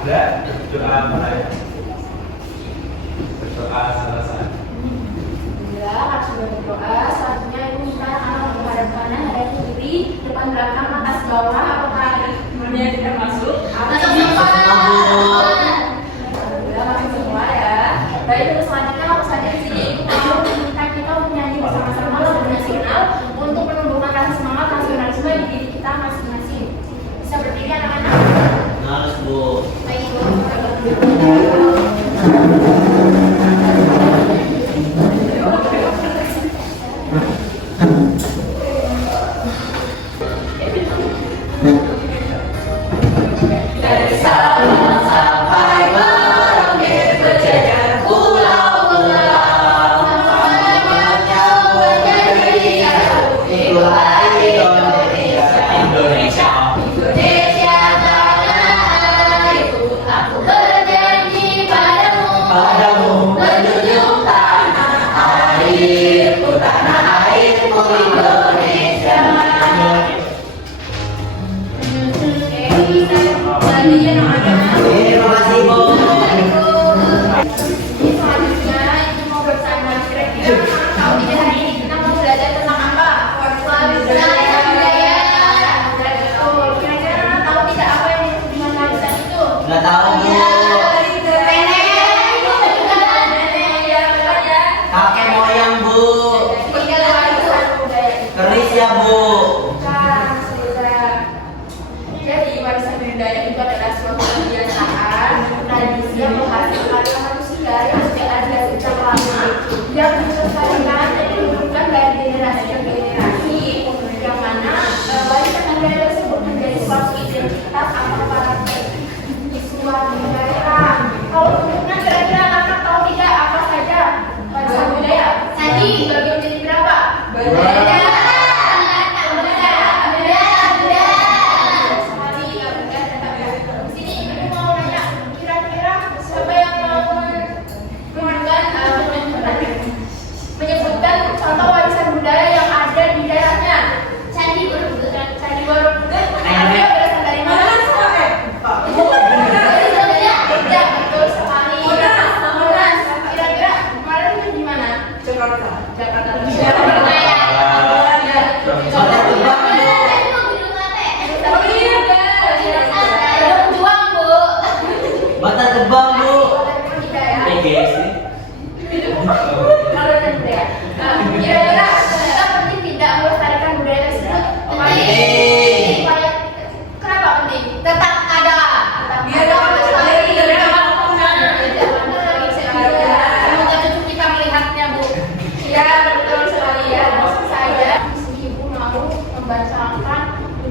Ada doa apa ya? Berdoa selesai. Ya, harus berdoa. Selanjutnya ibu minta anak menghadap kanan, ada kiri, depan belakang, atas bawah, apakah ini tidak masuk? Masuk semua. Alhamdulillah masuk semua ya. Baik, terus selanjutnya langsung saja di sini ibu mau meminta kita untuk menyanyi bersama-sama lagu nasional untuk menumbuhkan rasa semangat nasionalisme di diri kita masing-masing. Bisa berdiri anak-anak? Harus Bu. Baik, ibu.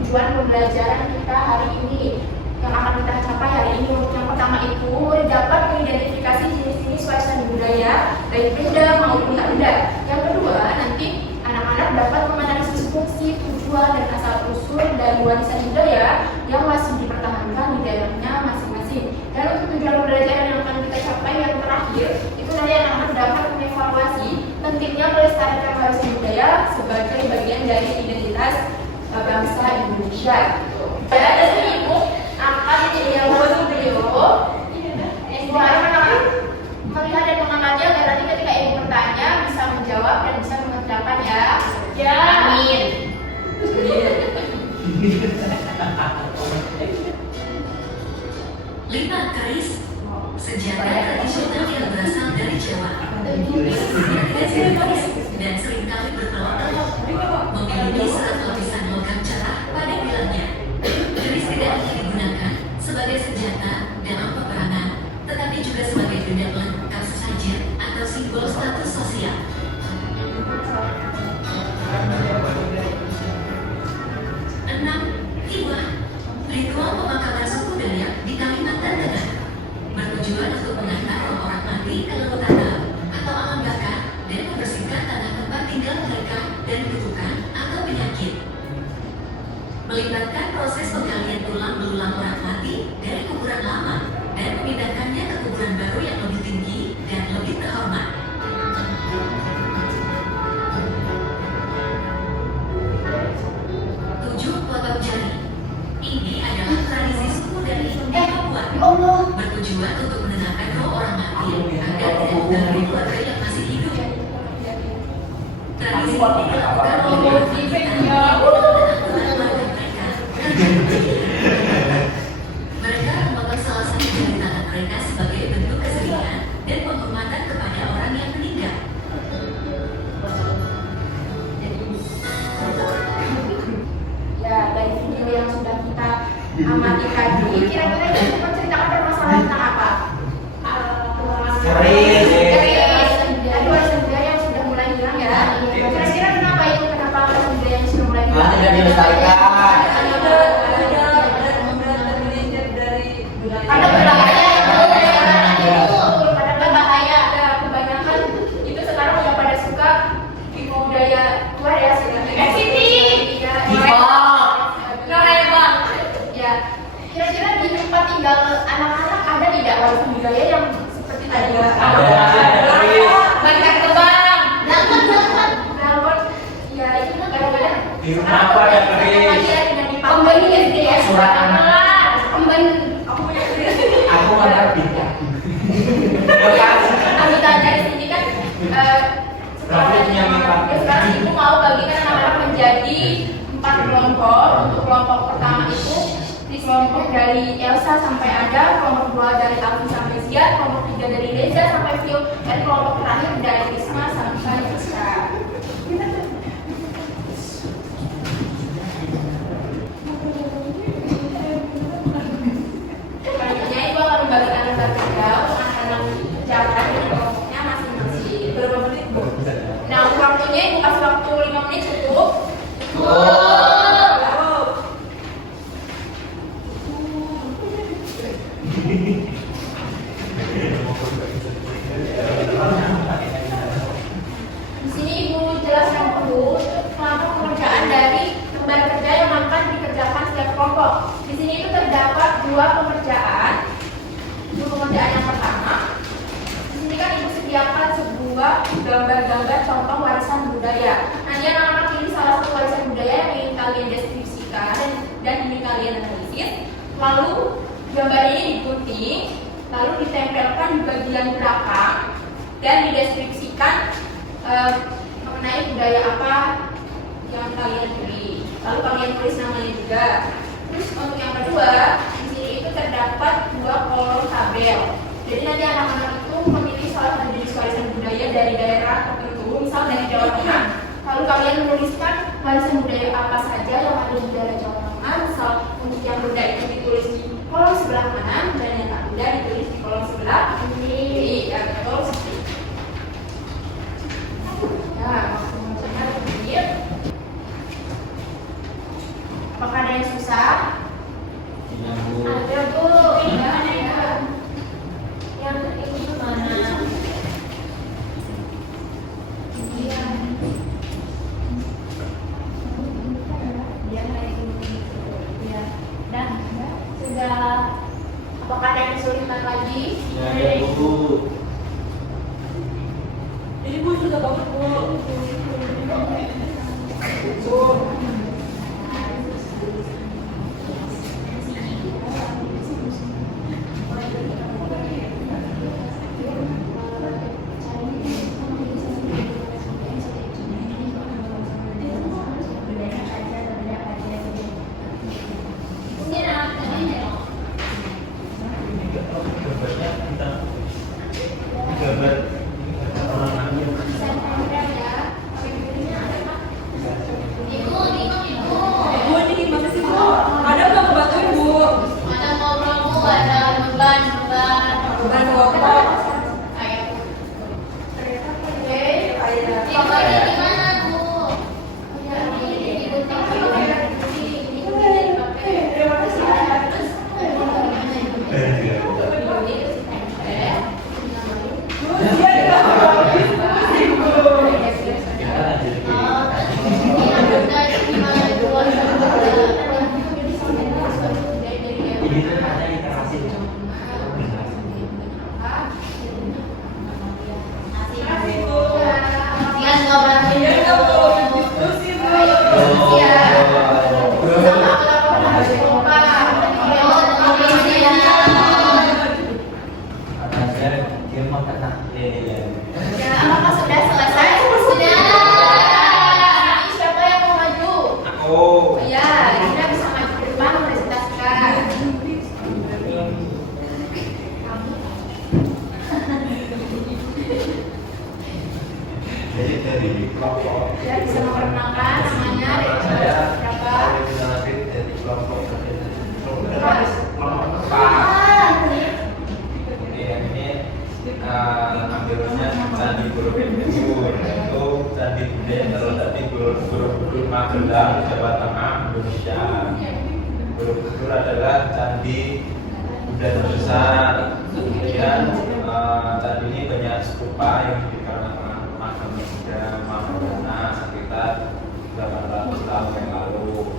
Pembelajaran kita hari ini yang akan kita capai hari ini. Yang pertama itu murid dapat mengidentifikasi jenis-jenis warisan budaya baik benda maupun tak benda. Yang kedua, nanti anak-anak dapat menganalisis fungsi, tujuan, dan asal usul dari warisan budaya yang masih dipertahankan di daerahnya masing-masing. Dan untuk tujuan pembelajaran yang akan kita capai yang terakhir itu nanti anak-anak dapat mengevaluasi pentingnya melestarikan warisan budaya sebagai bagian dari identitas bangsa Indonesia. Ya, dari ibu akan jadi yang beliau. Ibu harap anak-anak melihat dan mengamati agar nanti ketika ibu bertanya bisa menjawab dan bisa mengerjakan ya. Ya. Amin. Lima keris senjata tradisional yang berasal dari Jawa dan seringkali bertelur-telur memiliki serat lapisan logam cerah pada bilangnya. Keris tidak hanya digunakan sebagai senjata dalam peperangan, tetapi juga sebagai benda pelengkap sesajen atau simbol status sosial. 6. Tiwah, ritual pemakaman suku Dayak di Kalimantan Tengah, bertujuan untuk mengantar orang mati ke laut alam atau alam bakar dan membersihkan tanah tempat tinggal mereka dari kutukan atau penyakit. Melibatkan proses penggalian tulang belulang orang mati dari kuburan lama dan memindahkannya ke kuburan baru yang lebih tinggi dan lebih terhormat. 7. Potong jari. Ini adalah tradisi suku dari Papua. Allah. bertujuan untuk menenangkan roh orang mati agar tidak mengganggu keluarga yang masih hidup. Tradisi ini dilakukan oleh mereka memegang salah satu jari tangan mereka sebagai bentuk kesedihan dan penghormatan kepada orang yang meninggal. Ya, dari video yang sudah kita amati tadi, kira-kira itu menceritakan permasalahan tentang apa? Keris. Ada warisan budaya yang sudah mulai hilang ya. Kira-kira kenapa itu? Kenapa warisan budaya yang sudah mulai hilang? Tidak dilestarikan. Ada berbahaya itu, pada berbahaya. Kebanyakan itu sekarang udah pada suka budaya luar ya, Siti. Ya, kira-kira di tempat tinggal anak-anak ada tidak warisan budaya yang seperti tadi? Makan kembang, lambat. Ya, itu kadang-kadang. Di rumah apa ada keris? Pembeli SD ya. Surat anak. Pembeli. Aku punya keris. Aku antar bintang. Anggota dari sini kan sekarang ibu mau bagikan anak-anak menjadi 4 kelompok. Untuk kelompok pertama itu di kelompok dari Elsa sampai Ada, kelompok 2 dari Alfi sampai Zia, kelompok 3 dari Reza sampai Vio, dan kelompok terakhir dari Risma sampai Rizka. Selanjutnya ibu akan membagikan lembar kerja untuk anak-anak jawaban di kelompoknya masing-masing. Berapa menit bu? Nah, waktunya ibu kasih waktu 5 menit cukup. Di sini ibu jelaskan dulu kelompok pengerjaan dari lembar kerja yang akan dikerjakan setiap kelompok. Di sini itu terdapat dua pengerjaan yang pertama. Di sini kan ibu sediakan sebuah gambar-gambar contoh warisan budaya. Nanti anak-anak pilih salah satu warisan budaya yang ingin kalian deskripsikan dan ingin kalian analisis. Lalu gambar ini digunting, lalu ditempelkan di bagian belakang dan dideskripsikan mengenai budaya apa yang kalian pilih. Lalu kalian tulis namanya juga. Terus untuk yang kedua, di sini itu terdapat dua kolom tabel. Jadi nanti anak-anak itu memilih salah satu jenis warisan budaya dari daerah tertentu, misal dari Jawa Tengah. Lalu kalian menuliskan warisan budaya apa saja yang ada di daerah Jawa Tengah. Misal untuk yang benda itu ditulis di kolom sebelah kanan dan yang tak benda ditulis di kolom sebelah kiri. Ya, betul seperti itu. Nah, maksudnya begini. Apakah ada yang susah? Tidak bu. Ada bu. Ini mana ya? Yang ini mana? Iya. Dia kayak gini. Ya. Dan sudah. Apakah ada yang kesulitan lagi? Tidak ada bu. Ini bu sudah bagus bu. Ya, apakah sudah selesai? Sudah. Ini siapa yang mau maju? Aku. Ya, Dina bisa maju ke depan presentasikan. Dari kelompok. Ya, bisa memperkenalkan namanya, Saya siapa? dari kelompok. Terus. Kemudian ini ambilnya Candi Borobudur, yaitu candi budaya terletak di Borobudur, Magelang, Jawa Tengah, Indonesia. Borobudur adalah candi budaya terbesar. Kemudian candi ini banyak stupa yang dikarenakan makam Buddha Mahavana sekitar 800 tahun yang lalu.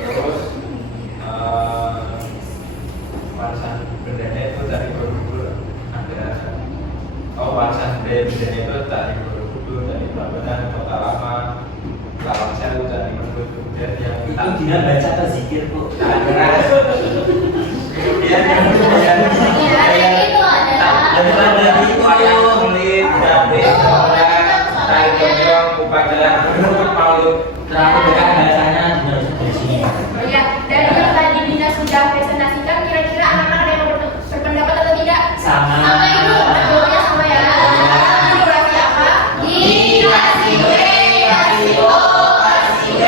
Terus warisan bendanya itu dari Borobudur ada warisan bendanya itu dari Borobudur, dari Prambanan, Kota Lama, Lawang Sewu, dari Borobudur yang Itu Dina baca atau zikir, Bu? kemudian Itu adalah kulit, dapet, tarik gonjong, upacara, paut. Terlalu dekat bahasanya harus dari sini. Oh ya, dari yang tadi Dina sudah presentasikan, kira-kira anak-anak ada yang berpendapat atau tidak? Sama. Sama Ibu, jawabannya sama ya. Ini durasi apa? Durasi B, durasi O, durasi B.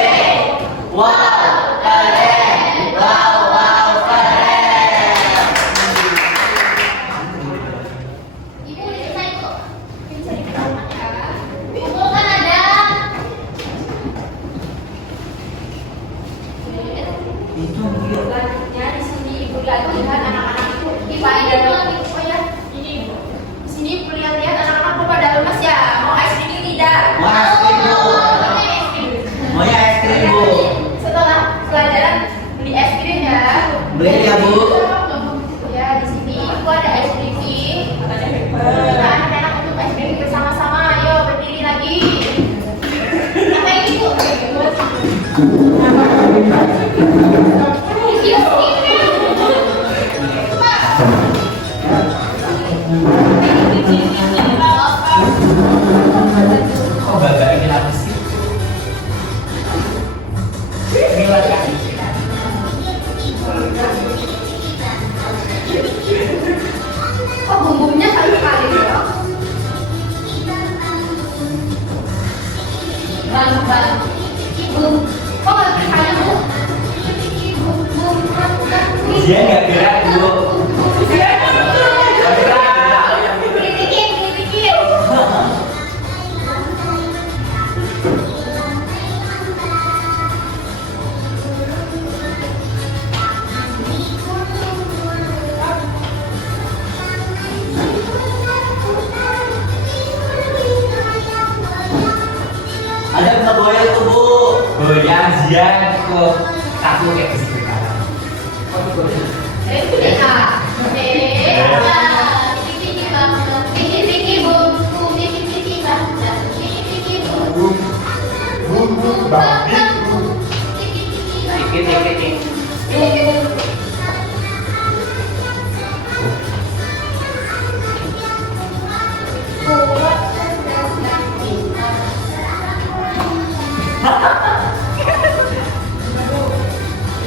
Wow, keren. Wow, keren. Ibu bisa Ibu. Bisa dikenalkan ya. Ibu kan ada. Itu dia. Selanjutnya di sini Ibu lihat anak-anak itu. Ibu ada oh ya, ini Ibu. Di sini Ibu lihat anak-anak pada lemas ya. Mau es krim tidak? Mau es krim, Bu. Es krim. Maunya es krim, Bu. Setelah pelajaran beli es krim ya. Beli ya, Bu. Ya, di sini Ibu ada es krim. Nah, anak-anak untuk es krim bersama-sama. Ayo berdiri lagi. Apa ini Bu? Kok bapak ini apa sih? Inilah kan. Oh, bumbunya kali-kali ya. Bang. Ibu. Kok nggak percaya, Bu? Dia nggak gerak, Bu. Kritikin. Ada bisa goyang tuh, Bu. Goyang, zian, kok kaku kayak gitu sekarang. Dikit.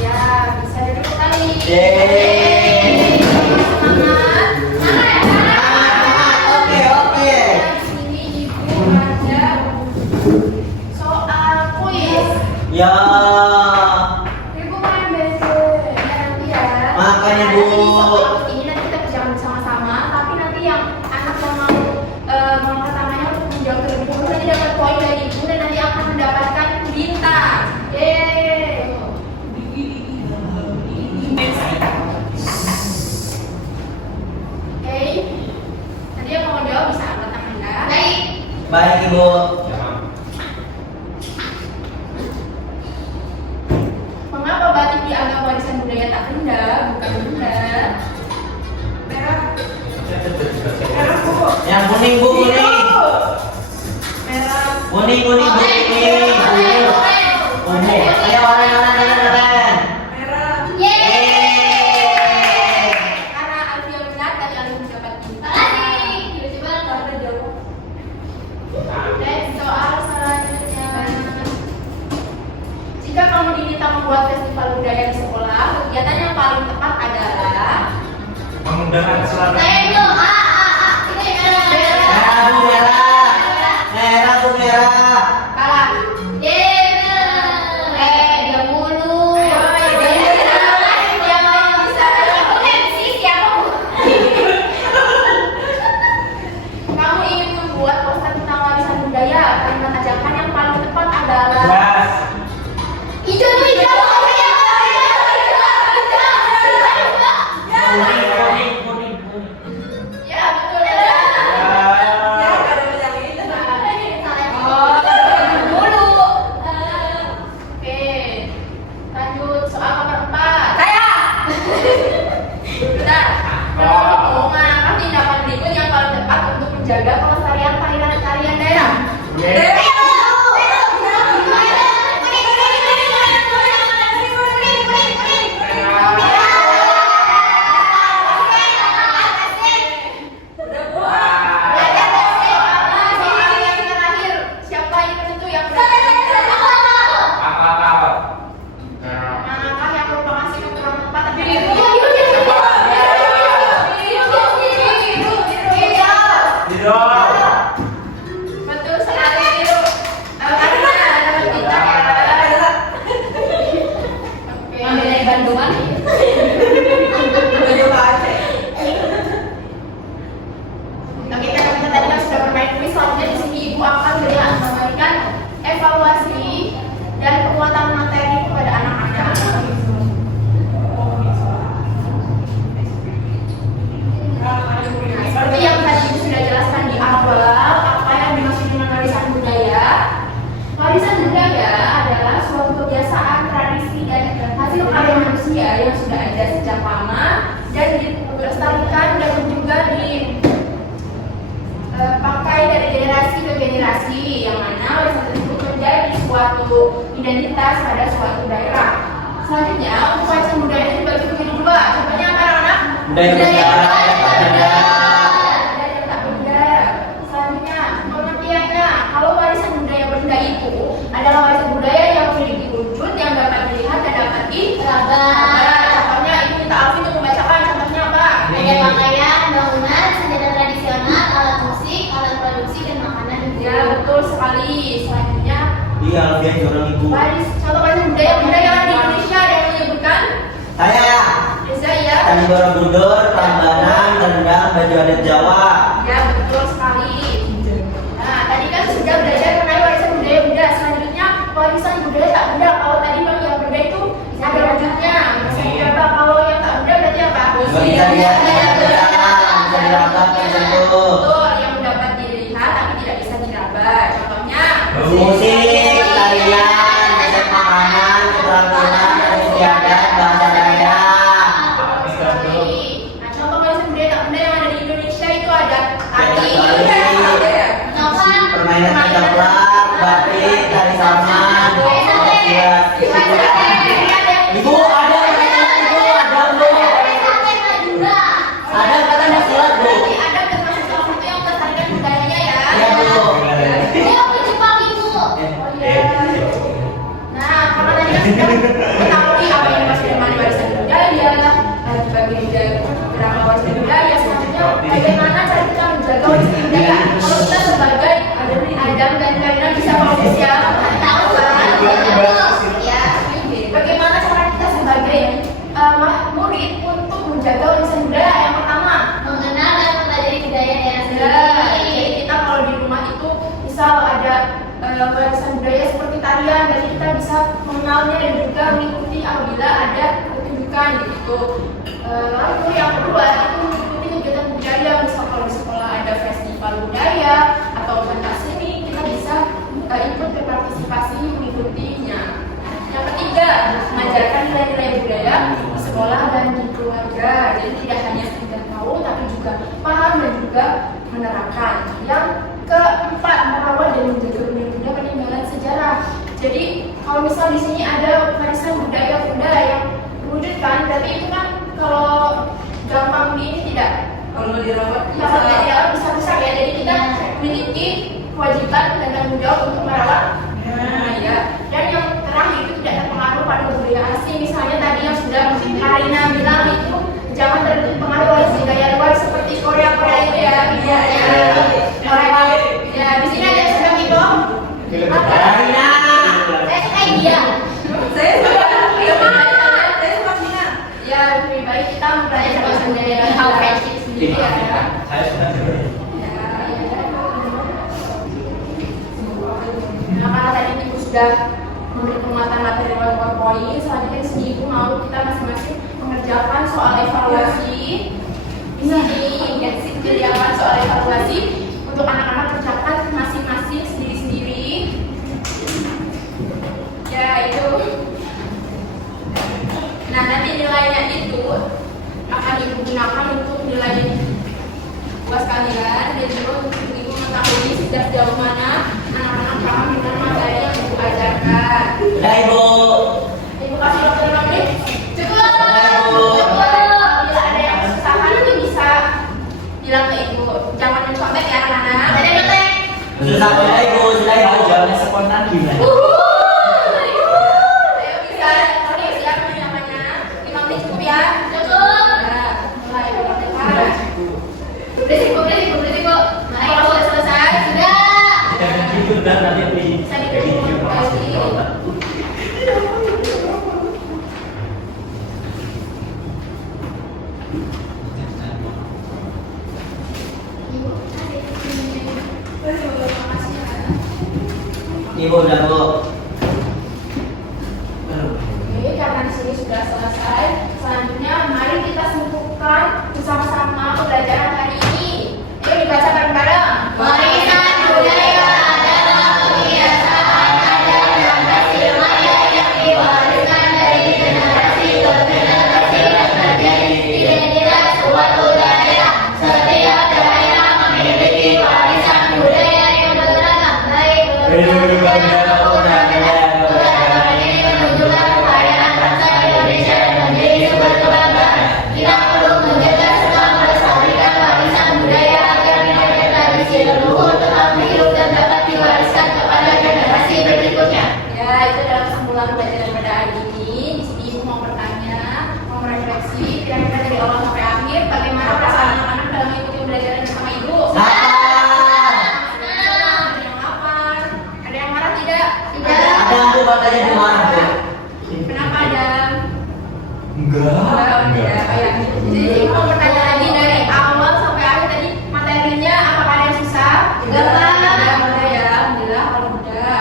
Ya, bisa duduk sekali. Yeay. Semangat. Oke. Di sini Ibu ada soal kuis. Ya. Ibu main besok ya nanti ya. Makanya, Bu. Ini nanti kita kerjakan bersama-sama. Tapi nanti yang anak yang mau mengangkat tangannya untuk menjawab terlebih dahulu nanti dapat poin dari Ibu dan nanti akan mendapatkan bintang. Yeay. Oke. Nanti yang mau jawab bisa angkat tangan ya. Baik, Ibu. Mengapa batik dianggap warisan budaya tak benda? Bukan benda. Merah. Merah Bu. Yang kuning, Bu, kuning. Merah. Kuning. Ungu. Ayo, keren. Merah. Yeay. Karena Alfia benar tadi Alfia mendapat bintang. menggunakan celana. Merah bu merah. Merah bu merah. Kalah. Dia mulu. Dia mau bisa. Kamu ingin membuat poster tentang warisan budaya. Kalimat ajakan yang paling tepat adalah Gas. hijau. Kuning. Ya betul. Dulu. Oke. Lanjut soal nomor 4. Sudah. Mengapa tindakan berikut yang paling tepat untuk menjaga kelestarian tarian daerah? Soal yang terakhir, siapa yang penentu yang manakah yang merupakan sikap kurang tepat tapi betul sekali biru. Karena dalam kita dari Bandungan. Oke, karena kita tadi kan sudah bermain kuis, selanjutnya di sini ibu akan memberikan evaluasi dan penguatan materi kepada anak-anak. Seperti yang tadi Ibu sudah jelaskan di awal, apa yang dimaksud dengan warisan budaya? Warisan budaya adalah suatu kebiasaan, tradisi, dan hasil karya manusia yang sudah ada sejak lama dan dilestarikan dan juga dipakai dari generasi ke generasi, yang mana warisan tersebut menjadi suatu identitas pada suatu daerah. Selanjutnya, untuk warisan budaya ini dibagi menjadi dua. Contohnya apa, anak-anak? Budaya Budaya yang tak benda. Selanjutnya, pengertiannya, kalau warisan budaya benda itu adalah warisan budaya yang memiliki wujud yang dapat dilihat dan dapat diraba. Contohnya, Ibu minta Alfi untuk membacakan. Contohnya apa? Ada pakaian, bangunan, senjata tradisional, alat musik, alat produksi, dan makanan juga. Ya, betul sekali. Selanjutnya, Iya lebih orang ibu. contoh warisan budaya yang ada di Indonesia ada yang menyebutkan Saya Reza ya. Candi Borobudur, Prambanan, Rendang, baju adat Jawa. Ya, betul sekali. Nah, tadi kan sudah belajar mengenai warisan budaya benda. Selanjutnya, warisan budaya tak benda. Kalau tadi yang benda itu ada wujudnya. Misalnya apa? Kalau yang tak benda berarti apa? Bisa dilihat, bisa diraba, bisa disentuh. Betul, yang dapat dilihat tapi tidak bisa diraba. Contohnya, Musik, tarian, resep makanan, keterampilan, tradisi adat, bahasa daerah. nah, contoh warisan budaya tak benda yang ada di Indonesia itu ada tari, Permainan kecaplak, batik, tari saman, Ibu ada ibu ada bu. Ada katanya silat bu. Jadi ada termasuk salah satu yang melestarikan budayanya ya. Iya bu. Nah, karena tadi kan sudah mengetahui apa yang dimaksud dengan warisan budaya, dibagi menjadi beberapa warisan budaya. Selanjutnya, bagaimana cara kita menjaga warisan budaya? Kalau kita sebagai Adam dan Karina bisa fokus ya, tahu kan? Ya, bagaimana cara kita sebagai murid untuk menjaga warisan budaya? Yang pertama, Mengenal dan mempelajari budaya daerah jadi sendiri. kita kalau di rumah itu misal ada warisan budaya seperti tarian, jadi kita bisa mengenalnya dan juga mengikuti apabila ada pertunjukan gitu. Lalu yang kedua itu mengikuti kegiatan budaya, misal kalau di sekolah ada festival budaya atau pentas seni, kita bisa ikut berpartisipasi mengikutinya. Yang ketiga, mengajarkan nilai-nilai budaya di sekolah dan di keluarga. Jadi tidak hanya sekedar tahu, tapi juga paham dan juga menerapkan. Yang keempat, merawat dan menjaga benda-benda peninggalan sejarah. Jadi kalau misal di sini ada warisan budaya benda yang diwujudkan, berarti itu kan kalau gampang ini tidak. Kalau dirawat Kalau tidak bisa rusak ya. Jadi kita memiliki kewajiban dan tanggung jawab untuk merawat. Nah, ya. Dan yang terakhir itu tidak terpengaruh pada budaya asing. Misalnya tadi yang sudah Karina bilang itu jangan terpengaruh oleh budaya baik kita mempelajari bahasa budaya dan hal friendship sendiri ya. Saya sudah dengar. Nah, karena tadi ibu sudah memberi penguatan materi PowerPoint, selanjutnya di sini ibu mau kita masing-masing mengerjakan soal evaluasi. Di sini disediakan soal evaluasi untuk anak-anak kerjakan masing-masing sendiri-sendiri. Ya itu. Nah, nanti nilainya itu akan ibu gunakan untuk nilai puas kalian dan juga untuk ibu mengetahui sejak jauh mana anak-anak paham dengan materi yang ibu ajarkan. Udah ibu. Ibu kasih waktu 5 menit. Cukup. Bila ada yang kesusahan itu bisa bilang ke ibu. Jangan mencontek ya anak-anak. Sudah ibu, sudah ibu, jawabnya spontan gimana? Ayo bisa, oke siap namanya. 5 menit cukup ya. Cukup. Nah, mulai berdekat. Berisiko. Kalau sudah selesai, sudah. Jangan gitu dan nanti di Bisa jadi dikumpulkan informasi lagi. kalau ibu udah bu. Oke, karena di sini sudah selesai, selanjutnya mari kita simpulkan bersama-sama pembelajaran hari ini. Yuk dibaca bareng-bareng. Warisan budaya adalah kebiasaan adat dan hasil maya yang diwariskan dari generasi ke generasi dan menjadi identitas suatu daerah. Setiap daerah memiliki warisan budaya yang beragam, baik Keberagaman ini menunjukkan kekayaan bangsa Indonesia dan menjadi sumber kebanggaan. Kita perlu menjaga serta melestarikan warisan budaya agar nilai tradisi leluhur tetap hidup dan dapat diwariskan kepada generasi berikutnya. Ya, itu adalah kesimpulan pembelajaran pada hari ini. Di sini ibu mau bertanya, mau merefleksi, kira-kira dari awal sampai akhir, bagaimana perasaan anak-anak dalam mengikuti pembelajaran bersama ibu? Ada yang lapar? Ada yang marah tidak? Ada bu, katanya di mana bu? Kenapa ada? Enggak. Enggak. Oh, ya. Jadi ibu mau bertanya lagi dari awal sampai akhir tadi materinya apakah ada yang susah? Enggak. Mudah ya, alhamdulillah kalau mudah.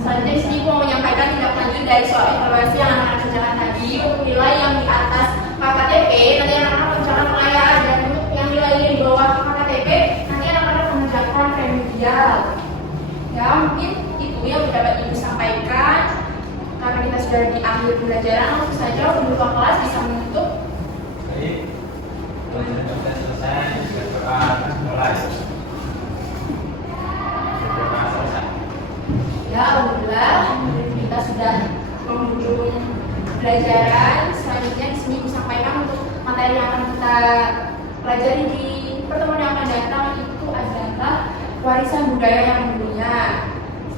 Selanjutnya di sini ibu mau menyampaikan tindak lanjut dari soal evaluasi yang anak-anak kerjakan tadi untuk nilai yang di atas KKTP nanti anak-anak kerjakan pelayaran dan untuk yang nilainya di bawah KKTP nanti anak-anak mengerjakan remedial. Ya mungkin itu yang dapat ibu sampaikan. Karena kita sudah di akhir pembelajaran, langsung saja pembuka kelas bisa menutup. Baik, pelajaran sudah selesai. Berdoa mulai. Berdoa selesai. Ya alhamdulillah kita sudah menghujung pembelajaran. Selanjutnya di sini ibu sampaikan untuk materi yang akan kita pelajari di pertemuan yang akan datang itu adalah warisan budaya yang mendunia.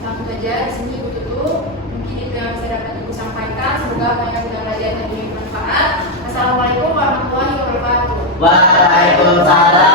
Langsung saja di sini ibu tutup. Mungkin itu yang bisa dapat ibu sampaikan. Semoga apa yang sudah belajar tadi bermanfaat. Assalamualaikum warahmatullahi wabarakatuh. Waalaikumsalam.